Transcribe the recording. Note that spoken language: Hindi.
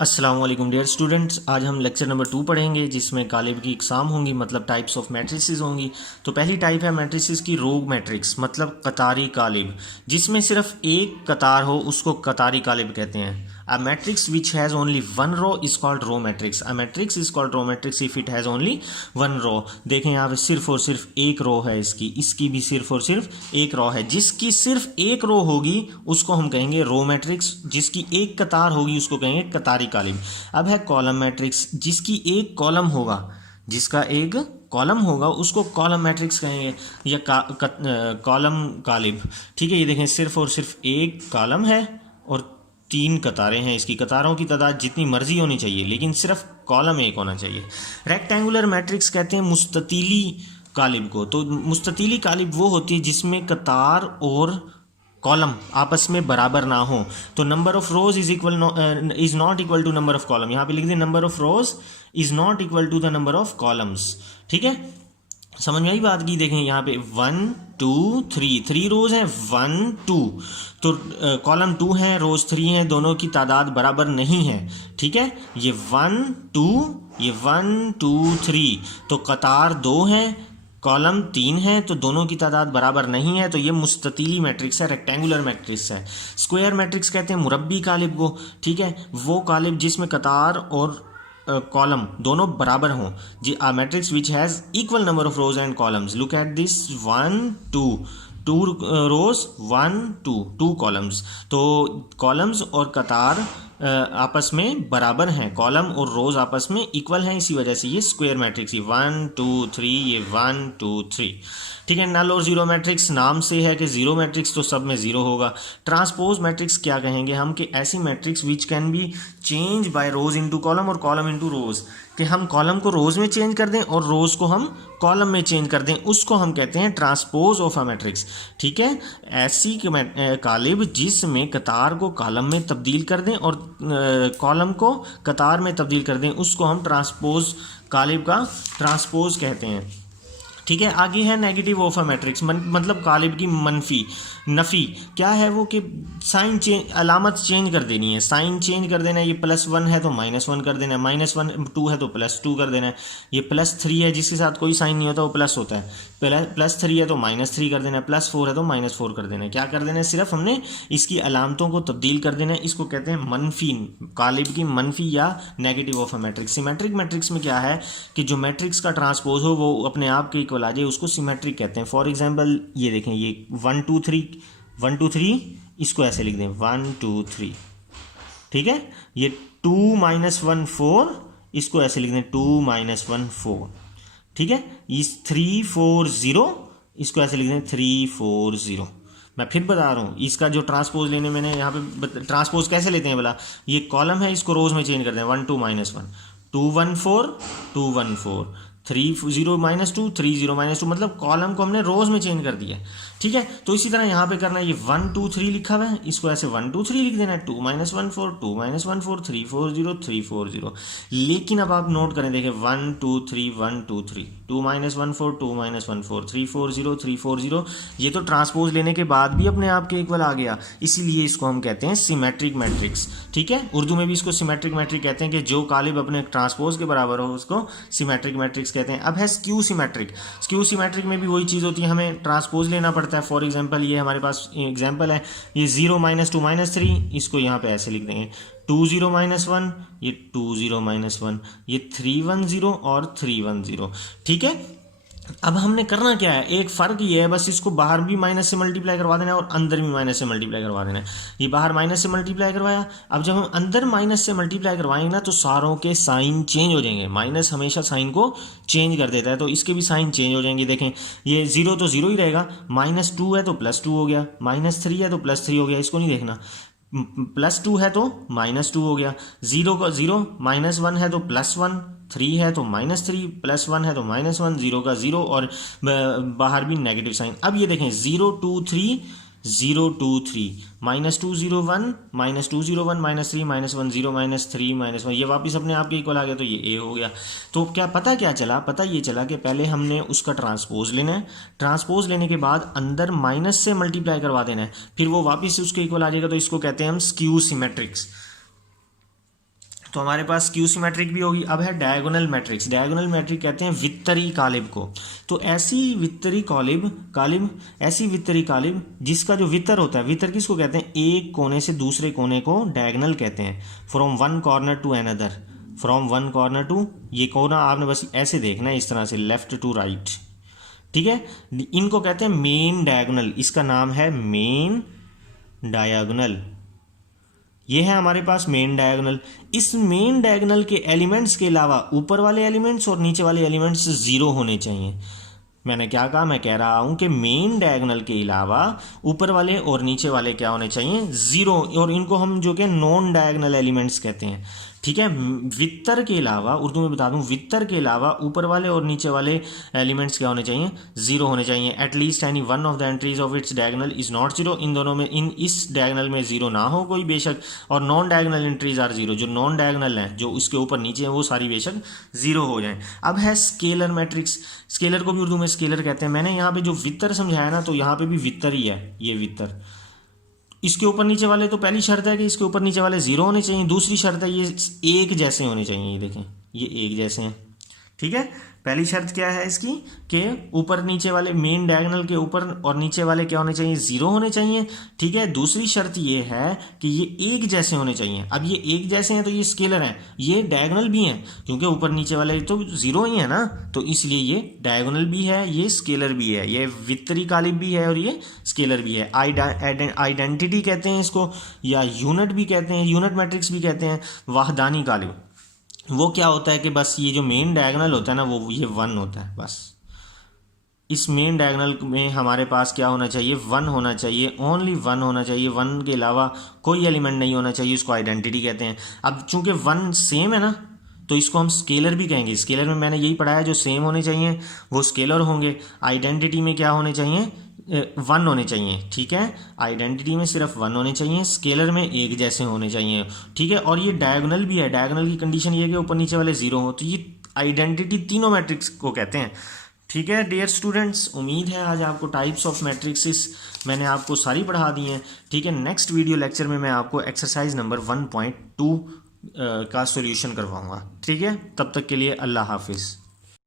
अस्सलाम वालेकुम डियर स्टूडेंट्स। आज हम लेक्चर नंबर 2 पढ़ेंगे जिसमें कालिब की इकसाम होंगी, मतलब टाइप्स ऑफ मैट्रिसेस होंगी। तो पहली टाइप है मैट्रिसेस की रोग मैट्रिक्स, मतलब कतारी कालिब, जिसमें सिर्फ एक कतार हो उसको कतारी कालिब कहते हैं। A matrix which has only one row is called row matrix. A matrix is called row matrix if it has only one row. देखें यहाँ पे सिर्फ और सिर्फ एक रो है, इसकी भी सिर्फ और सिर्फ एक रो है। जिसकी सिर्फ एक रो होगी उसको हम कहेंगे रो मैट्रिक्स, जिसकी एक कतार होगी उसको कहेंगे कतारी कालिब। अब है कॉलम मैट्रिक्स, जिसकी एक कॉलम होगा, जिसका एक कॉलम होगा उसको कॉलम मैट्रिक्स कहेंगे या कॉलम कालिब। ठीक है, ये देखें सिर्फ और सिर्फ एक कॉलम है और 3 कतारें हैं। इसकी कतारों की तादाद जितनी मर्जी होनी चाहिए, लेकिन सिर्फ कॉलम एक होना चाहिए। रेक्टेंगुलर मैट्रिक्स कहते हैं मुस्ततीली कालिब को। तो मुस्ततीली कालिब वो होती है जिसमें कतार और कॉलम आपस में बराबर ना हो। तो number of rows is not equal to number of column. यहाँ पे लिख दें number of rows is not equal to the number of columns. ठीक है, समझ में आई बात की। देखें यहाँ पे 1 2 3 रोज हैं, 1 2, तो कॉलम 2 है, रोज 3 है, दोनों की तादाद बराबर नहीं है। ठीक है, ये 1 2, ये 1 2 3, तो कतार 2 है, कॉलम 3 है, तो दोनों की तादाद बराबर नहीं है। तो ये मुस्ततीली मैट्रिक्स है, रेक्टेंगुलर मैट्रिक्स है। स्क्वायर मैट्रिक्स कहते हैं मुरब्बी कालिब को। ठीक है, वो कालिब जिसमें कतार और कॉलम दोनों बराबर हों। जी a matrix which has equal number of rows and columns. Look at this 1 2 rows 1 2 columns. तो कॉलम्स और कतार आपस में बराबर हैं, कॉलम और रोज आपस में इक्वल हैं, इसी वजह से ये स्क्वायर मैट्रिक्स, ये 1 2 3, ये 1 2 3। ठीक है, नल और जीरो मैट्रिक्स नाम से है कि जीरो मैट्रिक्स तो सब में जीरो होगा। ट्रांसपोज मैट्रिक्स क्या कहेंगे हम कि ऐसी matrix which can be change bye rose into column और कॉलम इनटू रोज, कि हम कॉलम को रोज में चेंज कर दें और रोज को हम कॉलम में चेंज कर दें, उसको हम कहते हैं ट्रांसपोज ऑफ अ मैट्रिक्स। ठीक है, ऐसी कालिब जिसमें कतार को कॉलम में तब्दील कर दें और कॉलम को कतार में तब्दील कर दें, उसको हम ट्रांसपोज कालिब का ट्रांसपोज कहते हैं। ठीक है, आगे है नेगेटिव ऑफ अ मैट्रिक्स, मतलब कालिब की मनफी नफ़ी। क्या है वो कि साइन चेंज, अलामत चेंज कर देनी है, साइन चेंज कर देना है। ये +1 है तो -1 कर देना है, -1 2 है तो +2 कर देना है। ये +3 है जिसके साथ कोई साइन नहीं होता वो प्लस होता है, +3 है तो -3 कर देना है, +4 है तो -4 कर देना है। क्या कर देना है, सिर्फ हमने इसकी अलामतों को तब्दील कर देना है। इसको कहते हैं मनफी, कालिब की मनफी या negative of a matrix. Symmetric matrix में क्या है कि जो मैट्रिक्स का ट्रांसपोज हो वो अपने आप के इक्वल आ जाए, उसको सिमेट्रिक कहते हैं। फॉर एग्जाम्पल ये देखें, ये 1 2 3, इसको ऐसे लिख दें 1 2 3। ठीक है, ये 2 -1 4, इसको ऐसे लिख दें 2 -1 4। ठीक है, इस 3 4 0, इसको ऐसे लिख दें 3 4 0। मैं फिर बता रहा हूँ, इसका जो ट्रांसपोज लेने मैंने यहाँ पे ट्रांसपोज कैसे लेते हैं बोला, ये कॉलम है, इसको रोज में चेंज कर दें 1 2 -1 2 1 4 2 1 4 3 0 -2 3 0 -2, मतलब कॉलम को हमने रोज में चेंज कर दिया। ठीक है, तो इसी तरह यहाँ पे करना है, ये 1 2 3 लिखा हुआ है, इसको ऐसे 1 2 3 लिख देना है, 2 -1 4 2 -1 4 3 4 0 3 4 0। लेकिन अब आप नोट करें, देखें 1 2 3 1 2 3 2 -1 4 2 -1 4 3 4 0 3 4 0। ये तो ट्रांसपोज लेने के बाद भी अपने आप के इक्वल आ गया, इसीलिए इसको हम कहते हैं सिमेट्रिक मैट्रिक्स। ठीक है, उर्दू में भी इसको सिमेट्रिक मैट्रिक कहते हैं कि जो कालिब अपने ट्रांसपोज के बराबर हो उसको सिमेट्रिक मैट्रिक्स कहते हैं। अब है स्क्यू सिमेट्रिक। स्क्यू सिमेट्रिक में भी वही चीज़ होती है, हमें ट्रांसपोज लेना पड़ता है। फॉर एग्जांपल ये हमारे पास एग्जांपल है, ये 0 -2 -3, इसको यहाँ पे ऐसे लिख देंगे 2 0 -1, ये 2 0 -1, ये 3 1 0 और 3 1 0। ठीक है, अब हमने करना क्या है, एक फ़र्क ये है, बस इसको बाहर भी माइनस से मल्टीप्लाई करवा देना है और अंदर भी माइनस से मल्टीप्लाई करवा देना है। ये बाहर माइनस से मल्टीप्लाई करवाया, अब जब हम अंदर माइनस से मल्टीप्लाई करवाएंगे ना तो सारों के साइन चेंज हो जाएंगे। माइनस हमेशा साइन को चेंज कर देता है, तो इसके भी साइन चेंज हो जाएंगे। देखें, ये 0 तो 0 ही रहेगा, -2 है तो +2 हो गया, -3 है तो +3 हो गया, इसको नहीं देखना। +2 है तो -2 हो गया, 0 का 0, -1 है तो +1, 3 है तो -3, +1 है तो -1, 0 का 0 और बाहर भी नेगेटिव साइन। अब ये देखें 0 2 3 0 2 3, -2 0 1 -2 0 1 -3 -1 0 -3 -1, ये वापस अपने आप के इक्वल आ गया, तो ये ए हो गया। तो क्या चला, पता ये चला कि पहले हमने उसका ट्रांसपोज लेना है, ट्रांसपोज लेने के बाद अंदर माइनस से मल्टीप्लाई करवा देना है, फिर वो वापस उसके इक्वल आ जाएगा, तो इसको कहते हैं हम स्क्यू सिमेट्रिक्स। तो हमारे पास क्यू सिमेट्रिक भी होगी। अब है डायगोनल मैट्रिक्स। डायगोनल मैट्रिक कहते हैं वित्तरी कालिब को। तो ऐसी वित्तरी ऐसी वित्तरी कालिब जिसका जो वित्तर होता है, वित्तर किसको कहते हैं, एक कोने से दूसरे कोने को डायगोनल कहते हैं। From one corner to another, from one corner to, ये कोना आपने बस ऐसे देखना है, इस तरह से लेफ्ट टू राइट, ठीक है। इनको कहते हैं मेन डायगोनल। इसका नाम है मेन डायगोनल। ये है हमारे पास मेन डायगोनल। इस मेन डायगोनल के एलिमेंट्स के अलावा ऊपर वाले एलिमेंट्स और नीचे वाले एलिमेंट्स जीरो होने चाहिए। मैंने क्या कहा, मैं कह रहा हूं कि मेन डायगोनल के अलावा ऊपर वाले और नीचे वाले क्या होने चाहिए, जीरो। और इनको हम जो कि नॉन डायगोनल एलिमेंट्स कहते हैं, ठीक है। वित्तर के अलावा, उर्दू में बता दूं, वित्तर के अलावा ऊपर वाले और नीचे वाले एलिमेंट्स क्या होने चाहिए, जीरो होने चाहिए। At least any one of the entries of its diagonal is not zero. इन दोनों में, इस डायगोनल में जीरो ना हो कोई बेशक, और non diagonal entries are zero. जो नॉन डायगोनल हैं, जो उसके ऊपर नीचे हैं, वो सारी बेशक जीरो हो जाएं। अब है स्केलर मैट्रिक्स। स्केलर को भी उर्दू में स्केलर कहते हैं। मैंने यहाँ पे जो वित्तर समझाया ना, तो यहाँ पे भी वित्तर ही है, ये वित्तर। इसके ऊपर नीचे वाले, तो पहली शर्त है कि इसके ऊपर नीचे वाले जीरो होने चाहिए। दूसरी शर्त है ये एक जैसे होने चाहिए। ये देखें, ये एक जैसे हैं, ठीक है। पहली शर्त क्या है इसकी, कि ऊपर नीचे वाले मेन डायगोनल के ऊपर और नीचे वाले क्या होने चाहिए, जीरो होने चाहिए, ठीक है। दूसरी शर्त ये है कि ये एक जैसे होने चाहिए। अब ये एक जैसे हैं तो ये स्केलर हैं, ये डायगोनल भी हैं, क्योंकि ऊपर नीचे वाले तो जीरो ही है ना, तो इसलिए ये डायगोनल भी है, ये स्केलर भी है, ये वित्तरी कालिब भी है और ये स्केलर भी है। आइडेंटिटी कहते हैं इसको, या यूनिट भी कहते हैं, यूनिट मैट्रिक्स भी कहते हैं। वाहदानी कालिब वो क्या होता है कि बस ये जो मेन डायगोनल होता है ना, वो ये वन होता है बस। इस मेन डायगोनल में हमारे पास क्या होना चाहिए, वन होना चाहिए, ओनली वन होना चाहिए। वन के अलावा कोई एलिमेंट नहीं होना चाहिए, इसको आइडेंटिटी कहते हैं। अब चूंकि वन सेम है ना, तो इसको हम स्केलर भी कहेंगे। स्केलर में मैंने यही पढ़ाया, जो सेम होने चाहिए वो स्केलर होंगे। आइडेंटिटी में क्या होने चाहिए, वन होने चाहिए, ठीक है। आइडेंटिटी में सिर्फ वन होने चाहिए, स्केलर में एक जैसे होने चाहिए, ठीक है। और ये डायगोनल भी है। डायगोनल की कंडीशन ये है कि ऊपर नीचे वाले जीरो हो। तो ये आइडेंटिटी तीनों मैट्रिक्स को कहते हैं, ठीक है। डियर स्टूडेंट्स, उम्मीद है आज आपको टाइप्स ऑफ मैट्रिक्सेस मैंने आपको सारी पढ़ा दी हैं, ठीक है। नेक्स्ट वीडियो लेक्चर में मैं आपको एक्सरसाइज नंबर 1.2 का सॉल्यूशन करवाऊंगा, ठीक है। तब तक के लिए अल्लाह हाफिज़।